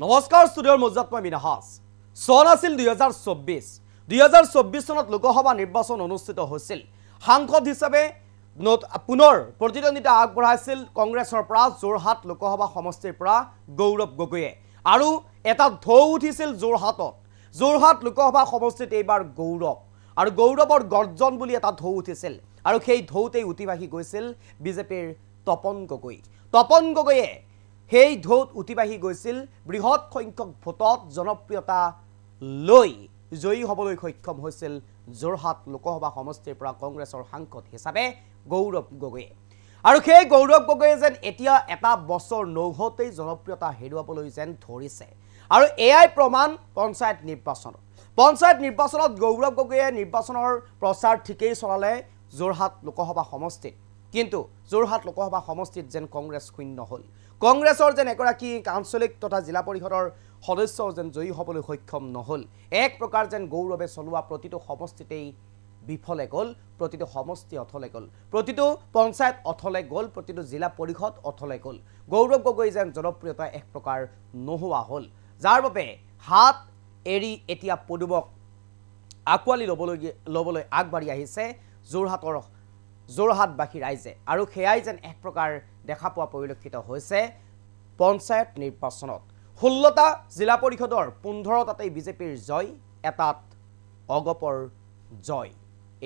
নমস্কাৰ ষ্টুডিঅ'ৰ মজ্জাত মই মিনাহাছ চন আছিল 2024 চনত লোকসভা নিৰ্বাচন অনুষ্ঠিত হৈছিল সাংসদ হিচাপে পুনৰ প্ৰতিদ্বন্দ্বিতা আগবঢ়াইছিল কংগ্ৰেছৰ পৰা যোৰহাট লোকসভা সমষ্টিৰ পৰা গৌৰৱ গগৈয়ে আৰু এটা ঢৌ উঠিছিল যোৰহাট লোকসভা সমষ্টিত এইবাৰ গৌৰৱ আৰু গৌৰৱৰ গৰ্জন বুলি এটা ঢৌ উঠিছিল আৰু সেই ঢৌতেই উঠিবাহি গৈছিল বিজেপিৰ তপন গগৈয়ে সেই ঢৌত উঠিবাহি গৈছিল বৃহৎ সংখ্যক ভোটত জনপ্ৰিয়তা লৈ জয়ী হ'বলৈ সক্ষম হৈছিল যোৰহাট লোকসভা সমষ্টিৰ পৰা কংগ্ৰেছৰ সাংসদ হিচাপে গৌৰৱ গগৈয়ে আৰু সেই গৌৰৱ গগৈয়ে যেন এতিয়া এটা বছৰ নৌহতেই জনপ্ৰিয়তা হেৰুৱাবলৈ যেন ধৰিছে আৰু এআই প্ৰমাণ পঞ্চায়ত নিৰ্বাচনত গৌৰৱ গগৈয়ে নিৰ্বাচনৰ প্ৰচাৰ ঠিকেই চলালে যোৰহাট লোকসভা সমষ্টিত কিন্তু যোৰহাট লোকসভা সমষ্টিত যেন কংগ্ৰেছ শূন্য হ'ল কংগ্ৰেছৰ যেন এগৰাকী আঞ্চলিক তথা জিলা পৰিষদৰ সদস্য যেন জয়ী হ'বলৈ সক্ষম নহ'ল এক প্ৰকাৰ যেন গৌৰৱে চলোৱা প্ৰতিটো সমষ্টিতেই বিফলে গ'ল প্ৰতিটো সমষ্টি অথলে গ'ল প্ৰতিটো পঞ্চায়ত অথলে গ'ল প্ৰতিটো জিলা পৰিষদ অথলে গ'ল গৌৰৱ গগৈ যেন জনপ্ৰিয়তা এক প্ৰকাৰ নোহোৱা হ'ল যাৰ বাবে হাত এৰি এতিয়া পদুমক আঁকোৱালি ল'বলৈ আগবাঢ়ি আহিছে যোৰহাটবাসী ৰাইজে আৰু সেয়াই যেন এক প্ৰকাৰ দেখা পোৱা পৰিলক্ষিত হৈছে পঞ্চায়ত নিৰ্বাচনত 16টা জিলা পৰিষদৰ 15টাতেই বিজেপিৰ জয় এটাত অগপৰ জয়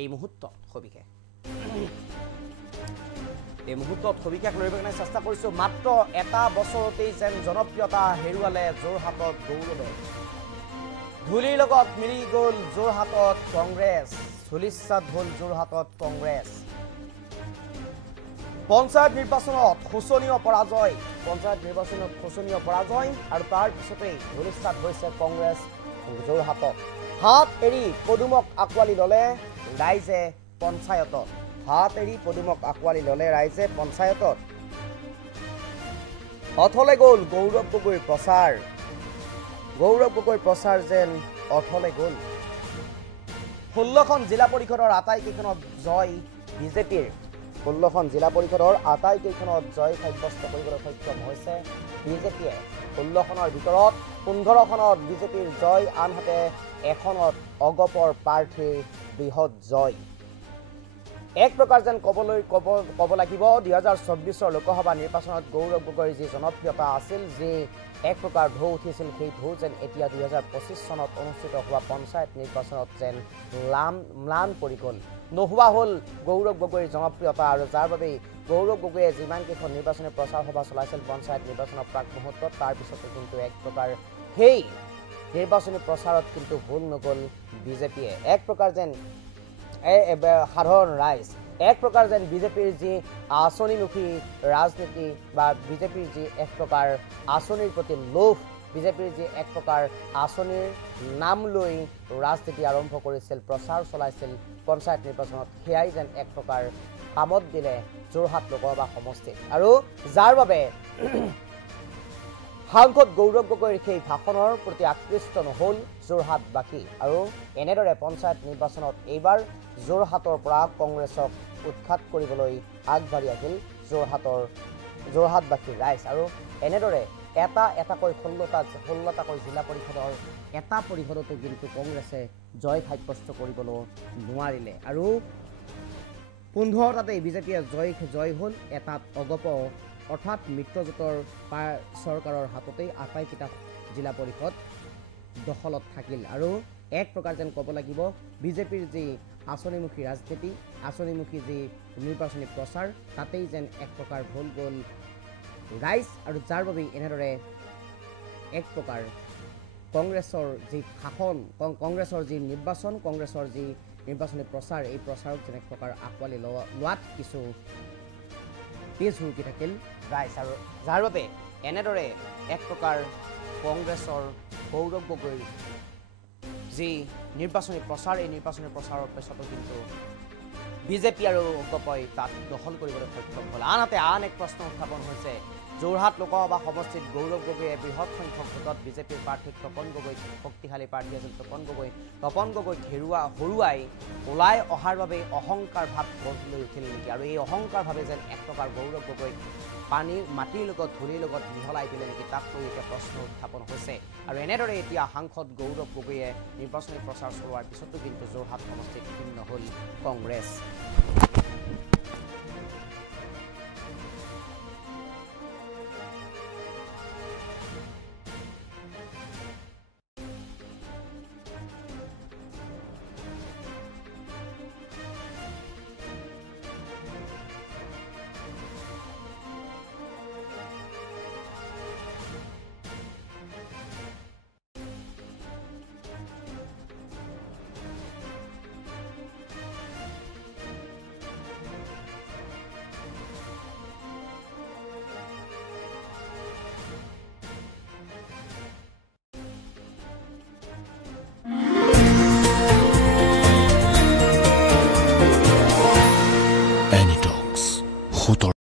এই মুহূৰ্তত সবিশেষ লৈ চেষ্টা কৰিছোঁ মাত্ৰ এটা বছৰতেই যেন জনপ্ৰিয়তা হেৰুৱালে যোৰহাটত গৌৰৱে ধূলিৰ লগত মিলি গ'ল যোৰহাটত কংগ্ৰেছ ধূলিসাৎ হ'ল যোৰহাটত কংগ্ৰেছ পঞ্চায়ত নিৰ্বাচনত শোচনীয় পৰাজয় আৰু তাৰ পিছতেই ধূলিসাৎ হৈছে কংগ্ৰেছ যোৰহাটত হাত এৰি পদুমক আঁকোৱালি ল'লে ৰাইজে পঞ্চায়তত অথলে গ'ল গৌৰৱ গগৈৰ প্ৰচাৰ যেন অথলে গ'ল 16খন জিলা পৰিষদৰ আটাইকেইখনত জয় বিজেপিৰ 16খন জিলা পৰিষদৰ আটাইকেইখনত জয় সাব্যস্ত কৰিবলৈ সক্ষম হৈছে বিজেপিয়ে 16খনৰ ভিতৰত 15খনত বিজেপিৰ জয় আনহাতে এখনত অগপৰ প্ৰাৰ্থীৰ বৃহৎ জয় এক প্ৰকাৰ যেন ক'ব লাগিব 2024 লোকসভা নিৰ্বাচনত গৌৰৱ গগৈৰ যি জনপ্ৰিয়তা আছিল যি এক প্ৰকাৰ ঢৌ উঠিছিল সেই ঢৌ যেন এতিয়া 2025 চনত অনুষ্ঠিত হোৱা পঞ্চায়ত নিৰ্বাচনত যেন ম্লান পৰি গ'ল নোহোৱা হ'ল গৌৰৱ গগৈৰ জনপ্ৰিয়তা আৰু যাৰ বাবে গৌৰৱ গগৈয়ে যিমানকেইখন নিৰ্বাচনী প্ৰচাৰ সভা চলাইছিল পঞ্চায়ত নিৰ্বাচনৰ প্ৰাক মুহূৰ্তত তাৰ পিছতে কিন্তু এক প্ৰকাৰ সেই নিৰ্বাচনী প্ৰচাৰত কিন্তু ভুল নগ'ল বিজেপিয়ে এক প্ৰকাৰ যেন সাধাৰণ ৰাইজ এক প্ৰকাৰ যেন বিজেপিৰ যি আঁচনিমুখী ৰাজনীতি বা বিজেপিৰ যি এক প্ৰকাৰ আঁচনিৰ প্ৰতি লোভ বিজেপিৰ যি এক প্ৰকাৰ আঁচনিৰ নাম লৈ ৰাজনীতি আৰম্ভ কৰিছিল প্ৰচাৰ চলাইছিল পঞ্চায়ত নিৰ্বাচনত সেয়াই যেন এক প্ৰকাৰ কামত দিলে যোৰহাট লোকসভা সমষ্টিত আৰু যাৰ বাবে সাংসদ গৌৰৱ গগৈৰ সেই ভাষণৰ প্ৰতি আকৃষ্ট নহ'ল যোৰহাটবাসী আৰু এনেদৰে পঞ্চায়ত নিৰ্বাচনত এইবাৰ যোৰহাটৰ পৰা কংগ্ৰেছক উৎখাত কৰিবলৈ আগবাঢ়ি আহিল যোৰহাটবাসীৰ ৰাইজ আৰু এনেদৰে এটাকৈ 16টাকৈ জিলা পৰিষদৰ এটা পৰিষদতো কিন্তু কংগ্ৰেছে জয় সাব্যস্ত কৰিবলৈ নোৱাৰিলে আৰু 15টাতেই বিজেপিয়ে জয় হ'ল এটাত অগপ অৰ্থাৎ মিত্ৰজোঁটৰ চৰকাৰৰ হাততেই আটাইকেইটা জিলা পৰিষদ দখলত থাকিল আৰু এক প্ৰকাৰ যেন ক'ব লাগিব বিজেপিৰ যি আঁচনিমুখী ৰাজনীতি আঁচনিমুখী যি নিৰ্বাচনী প্ৰচাৰ তাতেই যেন এক প্ৰকাৰ ভুল গ'ল ৰাইজ আৰু যাৰ বাবে এনেদৰে এক প্ৰকাৰ কংগ্ৰেছৰ যি শাসন কংগ্ৰেছৰ যি নিৰ্বাচনী প্ৰচাৰ এই প্ৰচাৰক যেন এক প্ৰকাৰ আঁকোৱালি লোৱাত কিছু তেজ হুৰুকি থাকিল ৰাইজ আৰু যাৰ বাবে এনেদৰে এক প্ৰকাৰ কংগ্ৰেছৰ গৌৰৱ গগৈৰ যি নিৰ্বাচনী প্ৰচাৰ এই নিৰ্বাচনী প্ৰচাৰৰ পিছতো কিন্তু বিজেপি আৰু অগপই তাত দখল কৰিবলৈ সক্ষম হ'ল আনহাতে আন এক প্ৰশ্ন উত্থাপন হৈছে যোৰহাট লোকসভা সমষ্টিত গৌৰৱ গগৈয়ে বৃহৎ সংখ্যক ভোটত বিজেপিৰ প্ৰাৰ্থীক তপন গগৈ শক্তিশালী প্ৰাৰ্থী আছিল তপন গগৈক হৰুৱাই ওলাই অহাৰ বাবে অহংকাৰ ভাৱ গঢ় লৈ উঠিল নেকি আৰু এই অহংকাৰ ভাৱে যেন এক প্ৰকাৰ গৌৰৱ গগৈক মাটিৰ লগত ধূলিৰ লগত মিহলাই দিলে নেকি তাক লৈ এতিয়া প্ৰশ্ন উত্থাপন হৈছে আৰু এনেদৰে এতিয়া সাংসদ গৌৰৱ গগৈয়ে নিৰ্বাচনী প্ৰচাৰ চলোৱাৰ পিছতো কিন্তু যোৰহাট সমষ্টিত ভিন্ন হ'ল কংগ্ৰেছ।